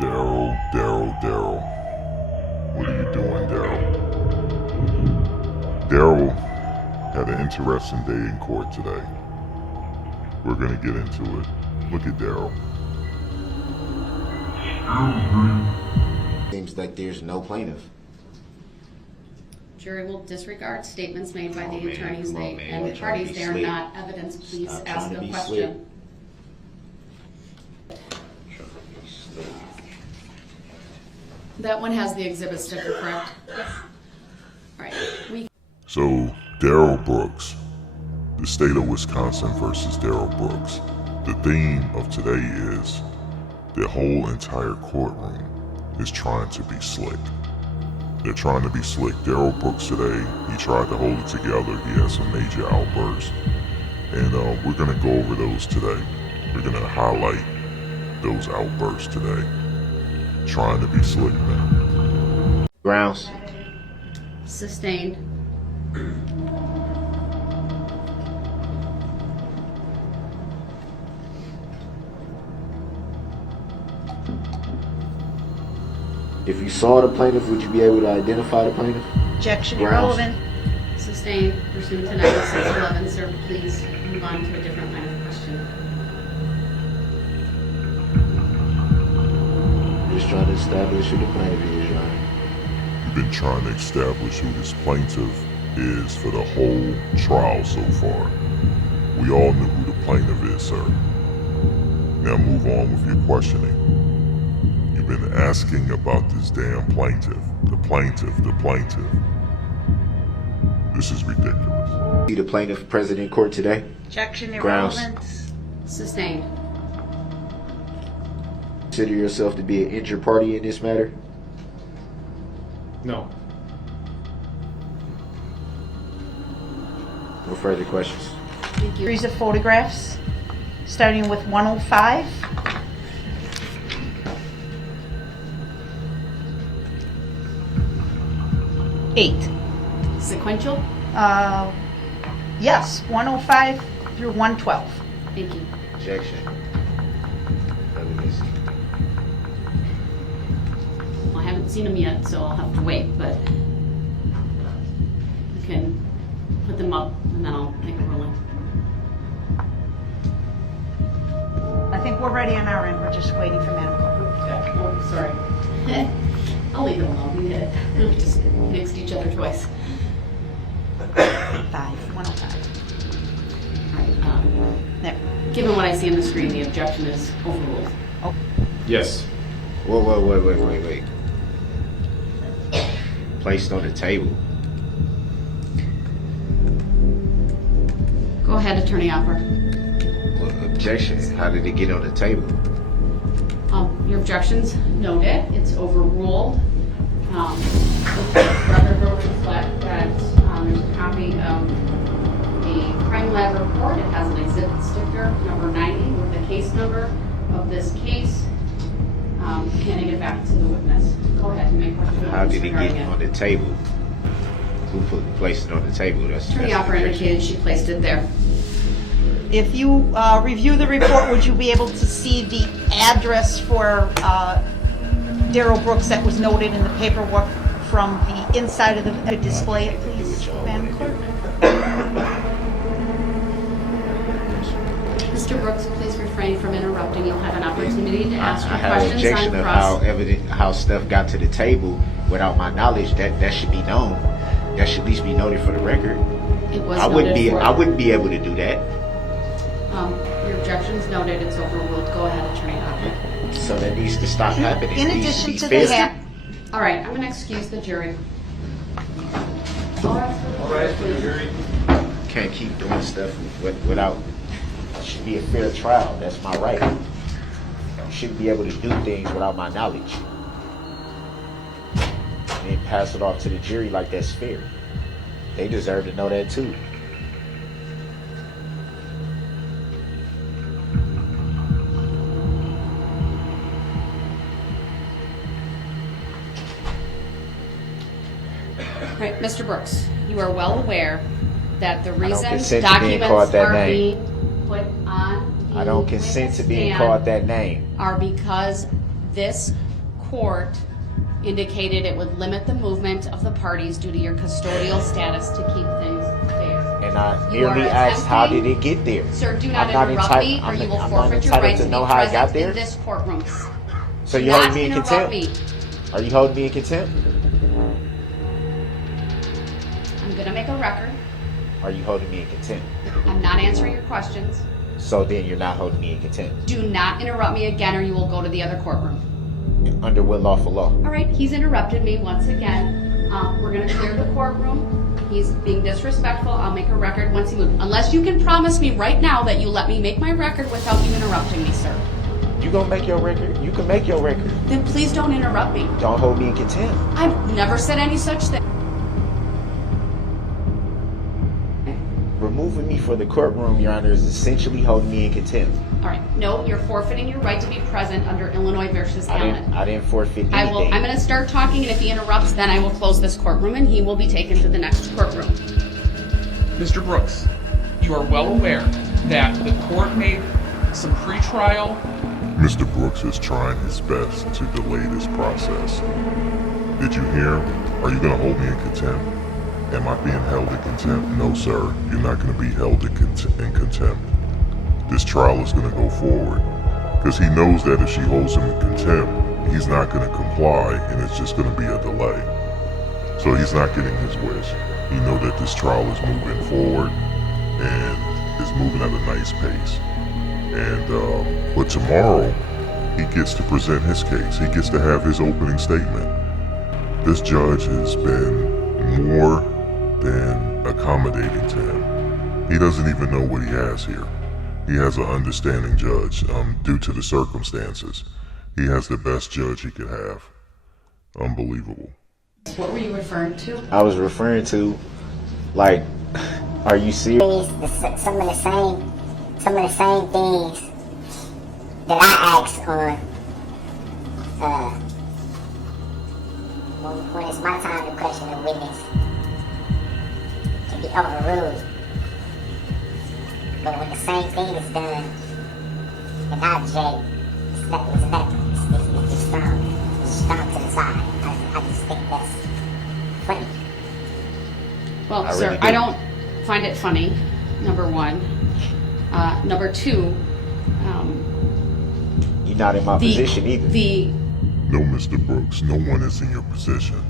Darrell. What are you doing, Darrell? Darrell had an interesting day in court today. We're gonna get into it. Look at Darrell. Seems like there's no plaintiff. Jury will disregard statements made by the attorneys and the Trying to parties. be They are slick. not evidence. Please Stop ask trying to a be question. That one has the exhibit sticker, correct? Yes. All right. So, Darrell Brooks, the state of Wisconsin versus Darrell Brooks. The theme of today is the whole entire courtroom is trying to be slick. They're trying to be slick. Darrell Brooks today, he tried to hold it together. He had some major outbursts. And we're going to go over those today. We're going to highlight those outbursts today. Trying to be slick, man. Grounds. Sustained. If you saw the plaintiff, would you be able to identify the plaintiff? Objection, Grounds. irrelevant. Sustained. Pursuant to 9611, sir, please move on to a different line of question. Just trying to establish who the plaintiff is, Your Honor. We've been trying to establish who this plaintiff is for the whole trial so far. We all knew who the plaintiff is, sir. Now move on with your questioning. You've been asking about this damn plaintiff. The plaintiff. This is ridiculous. See the plaintiff present in court today? Objection, Grounds. irrelevant. Sustained. Consider yourself to be an injured party in this matter? No. No further questions. Thank you. Series of photographs, starting with 105. Eight. Sequential. Yes, 105 through 112. Thank you. Objection. Evidence. Well, I haven't seen them yet, so I'll have to wait, but we can put them up and then I'll make a ruling. I think we're ready on our end. We're just waiting for Madam Clerk. Oh, sorry. I'll leave it alone. We did it. We just mixed each other twice. 105. All right. There. Given what I see on the screen, the objection is overruled. Yes. Wait. Placed on the table. Go ahead, Attorney Opper. Well, objection. How did it get on the table? Your objection's noted. It's overruled. The record will reflect that there's a copy of the crime lab report. It has an exhibit sticker, number 90, with the case number of this case. Handing it back to the witness. Go ahead and make questions. How did it get regarding on the table? Who placed it on the table? Attorney Opper indicated she placed it there. If you review the report, would you be able to see the address for Darrell Brooks that was noted in the paperwork from the inside of the display it, please, Madam Clerk? Mr. Brooks, please refrain from interrupting. You'll have an opportunity to ask I your have an questions objection on of cross. how stuff got to the table without my knowledge. That should be known. That should at least be noted for the record. It was I wouldn't noted be able to do that. Your objection's noted. It's overruled. Go ahead, Attorney Opper. So that needs to stop happening. In It needs addition be to the fixed. hat, All right, I'm going to excuse the jury. All right, for the jury. Can't keep doing stuff without. It should be a fair trial. That's my right. You shouldn't be able to do things without my knowledge. And then pass it off to the jury like that's fair. They deserve to know that too. Right, Mr. Brooks, you are well aware that the reason consent to being documents called that are name. being put on the I don't consent to being stand called that name. are because this court indicated it would limit the movement of the parties due to your custodial status to keep things fair. And I You are merely asked, how did attempting- it get there? Sir, do not I'm not interrupt entitled- me, or you will I'm not forfeit your entitled right to to know be how I got present there. in this courtroom. So Do you not holding me in interrupt contempt? me. Are you holding me in contempt? I'm gonna make a record. Are you holding me in contempt? I'm not answering your questions. So then you're not holding me in contempt. Do not interrupt me again, or you will go to the other courtroom. Under what lawful law? All right, he's interrupted me once again. We're gonna clear the courtroom. He's being disrespectful. I'll make a record once he moves. Unless you can promise me right now that you let me make my record without you interrupting me, sir. You gonna make your record? You can make your record. Then please don't interrupt me. Don't hold me in contempt. I've never said any such thing. Removing me from the courtroom, Your Honor, is essentially holding me in contempt. All right, no, you're forfeiting your right to be present under Illinois versus Allen. I didn't forfeit anything. I'm gonna start talking, and if he interrupts, then I will close this courtroom, and he will be taken to the next courtroom. Mr. Brooks, you are well aware that the court made some pretrial. Mr. Brooks is trying his best to delay this process. Did you hear? Are you gonna hold me in contempt? Am I being held in contempt? No, sir. You're not gonna be held in contempt. This trial is gonna go forward. Because he knows that if she holds him in contempt, he's not gonna comply and it's just gonna be a delay. So he's not getting his wish. He knows that this trial is moving forward and is moving at a nice pace. But tomorrow, he gets to present his case. He gets to have his opening statement. This judge has been more than accommodating to him. He doesn't even know what he has here. He has an understanding judge due to the circumstances. He has the best judge he could have. Unbelievable. What were you referring to? I was referring to, like, are you serious? Some of the same things that I asked on when it's my time to question the witness to be overruled. But when the same thing is done and I object, it's nothing. It's thrown to the side. I just think that's funny. Well, I sir, really do. I don't find it funny, number one. Number two, You're not in my position either. No, Mr. Brooks, no one is in your position.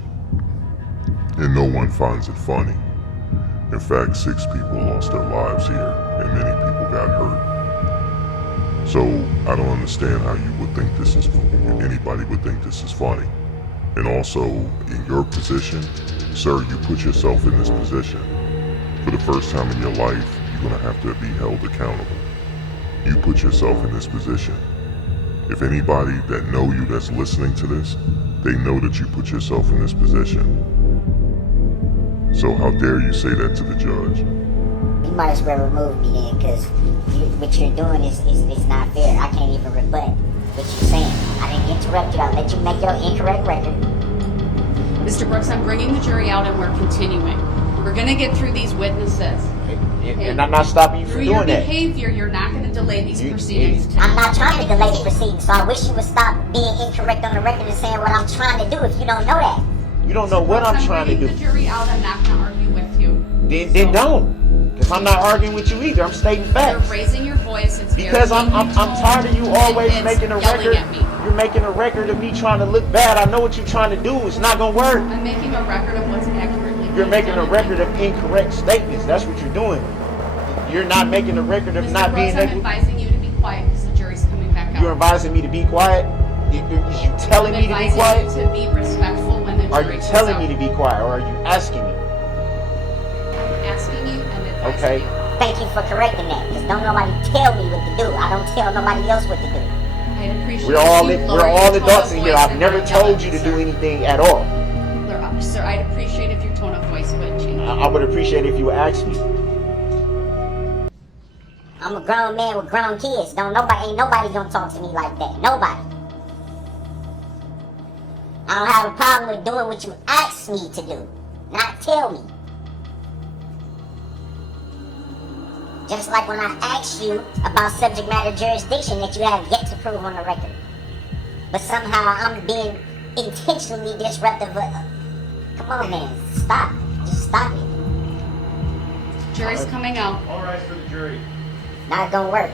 And no one finds it funny. In fact, 6 people lost their lives here, and many people got hurt. So, I don't understand how you would think this is, anybody would think this is funny. And also, in your position, sir, you put yourself in this position. For the first time in your life, you're gonna have to be held accountable. You put yourself in this position. If anybody that know you that's listening to this, they know that you put yourself in this position. So how dare you say that to the judge? You might as well remove me then, because what you're doing is not fair. I can't even rebut what you're saying. I didn't interrupt you. I'll let you make your incorrect record. Mr. Brooks, I'm bringing the jury out and we're continuing. We're gonna get through these witnesses. And I'm not stopping you Through from your doing that. behavior, you're not gonna delay these You- proceedings. I'm not trying to delay the proceedings, so I wish you would stop being incorrect on the record and saying what I'm trying to do if you don't know that. You don't know what I'm trying to do. bringing the jury out, I'm not gonna argue with you. Then don't. Because I'm not arguing with you either. I'm stating You're facts. raising your voice, it's Because I'm irritating tired of you always and making a yelling record. at me. You're making a record of me trying to look bad. I know what you're trying to do. It's not gonna work. I'm making a record of what's accurately You're being making done a at record me. of incorrect statements. That's what you're doing. You're not making a record of Mr. not Brooks, being I'm able. advising you to be quiet because the jury's coming back out. You're advising me to be quiet. Is you telling me to be I'm quiet? advising you to be respectful when the Are jury you comes telling out. me to be quiet, or are you asking me? I'm asking you and advising Okay. you. Thank you for correcting that, because don't nobody tell me what to do. I don't tell nobody else what to do. I'd appreciate We're all if you lower we're all your tone adults of in here. voice I've and never not yell told at you me, to sir. do anything at all. Sir, I'd appreciate if your tone of voice would change. I would appreciate if you would ask me. I'm a grown man with grown kids. Ain't nobody gonna talk to me like that. Nobody. I don't have a problem with doing what you ask me to do, not tell me. Just like when I asked you about subject matter jurisdiction that you have yet to prove on the record. But somehow I'm being intentionally disruptive. Come on, man. Stop. Just stop it. Jury's coming out. All right for the jury. Not gonna work.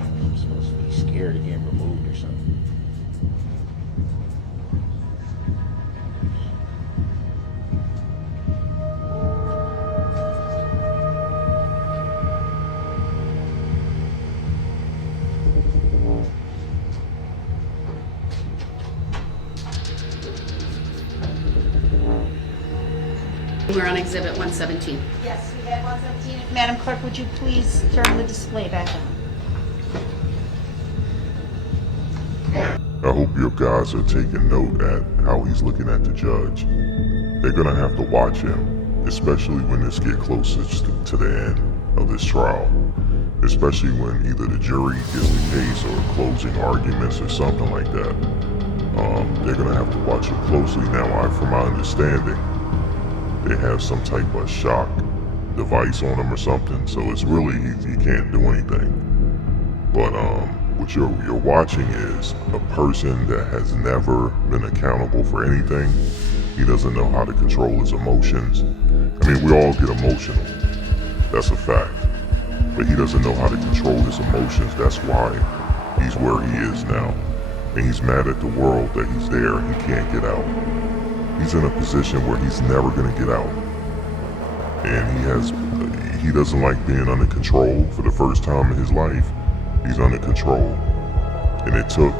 I'm supposed to be scared of getting removed or something. We're on exhibit 117. Yes, we have 117. Madam Clerk, would you please turn the display back on? I hope your guys are taking note at how he's looking at the judge. They're gonna have to watch him, especially when this get closest to the end of this trial. Especially when either the jury gets the case or closing arguments or something like that. They're gonna have to watch him closely. Now, from my understanding, they have some type of shock device on him or something, so it's really, he can't do anything. But what you're watching is a person that has never been accountable for anything. He doesn't know how to control his emotions. I mean, we all get emotional. That's a fact. But he doesn't know how to control his emotions. That's why he's where he is now. And he's mad at the world that he's there and he can't get out. He's in a position where he's never gonna get out. And he doesn't like being under control. For the first time in his life, he's under control. And it took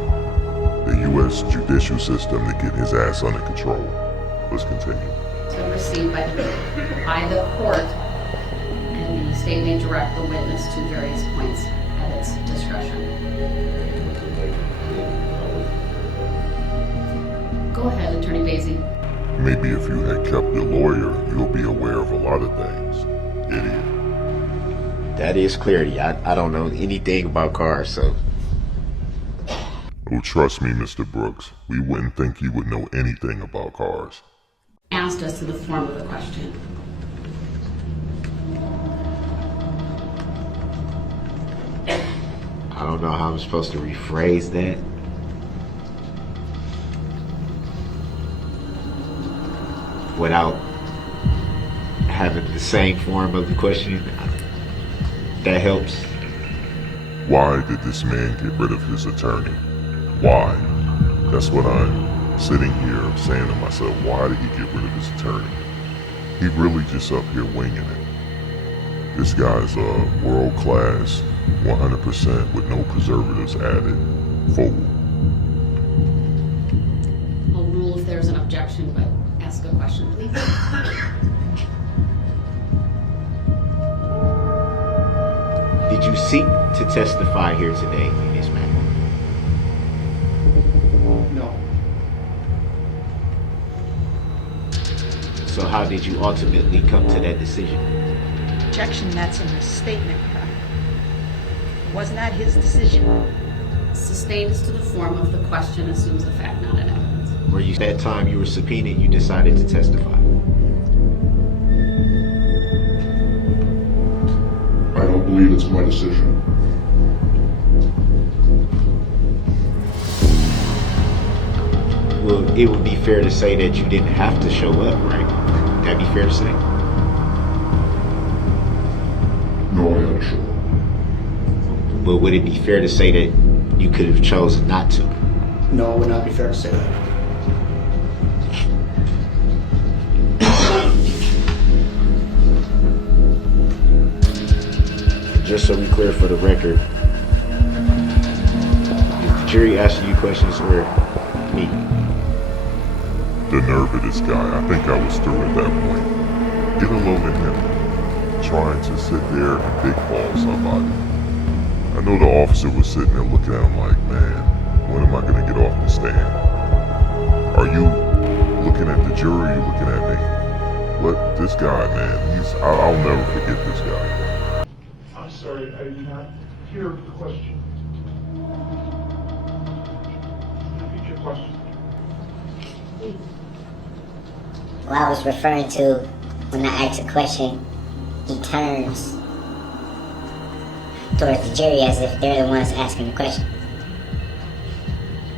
the U.S. judicial system to get his ass under control. Let's continue. It's been received by the court, and the state may direct the witness to various points at its discretion. Go ahead, Attorney Basie. Maybe if you had kept your lawyer, you'll be aware of a lot of things. Idiot. That is clarity. I don't know anything about cars, so. Oh, trust me, Mr. Brooks. We wouldn't think you would know anything about cars. Asked us to the form of the question. I don't know how I'm supposed to rephrase that. Without having the same form of the question. That helps. Why did this man get rid of his attorney? Why? That's what I'm sitting here saying to myself. Why did he get rid of his attorney? He really just up here winging it. This guy's a world-class, 100% with no preservatives added, fool. I'll rule if there's an objection, but ask a question, please. Did you seek to testify here today in this matter? No. So how did you ultimately come to that decision? Objection, that's a misstatement. It was not his decision. Sustained as to the form of the question assumes a fact, not an evidence. Were you, that time you were subpoenaed, you decided to testify? I don't believe it's my decision. Well, it would be fair to say that you didn't have to show up, right? That'd be fair to say? No, I had to show up. But would it be fair to say that you could have chosen not to? No, it would not be fair to say that. Just so we clear for the record, is the jury asking you questions or me? The nerve of this guy. I think I was through at that point. Get a load of him. Trying to sit there and big ball somebody. I know the officer was sitting there looking at him like, man, when am I going to get off the stand? Are you looking at the jury or you looking at me? What? This guy, man, I'll never forget this guy. I'm sorry, I did not hear the question. Repeat your question. Well, I was referring to when I ask a question, he turns towards the jury as if they're the ones asking the question.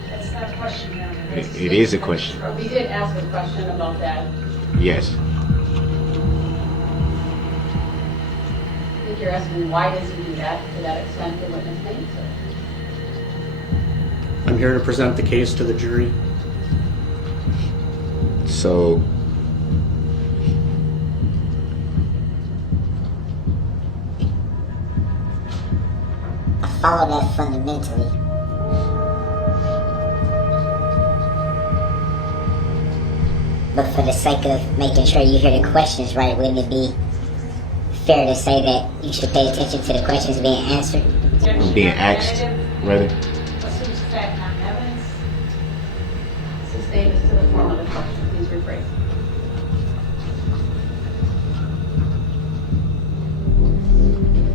That's not a question, Your Honor. It is a question. We did ask a question about that. Yes. I think you're asking why does he do that to that extent the witness thinks. I'm here to present the case to the jury. So, I follow that fundamentally. But for the sake of making sure you hear the questions right, wouldn't it be fair to say that you should pay attention to the questions being answered? being asked, rather. Assumes fact, not evidence. Sustained as to the form of the question. Please rephrase.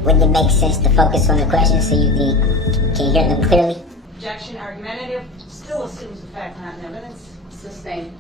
Wouldn't it make sense to focus on the questions so you can hear them clearly? Objection argumentative still assumes the fact, not evidence. Sustained.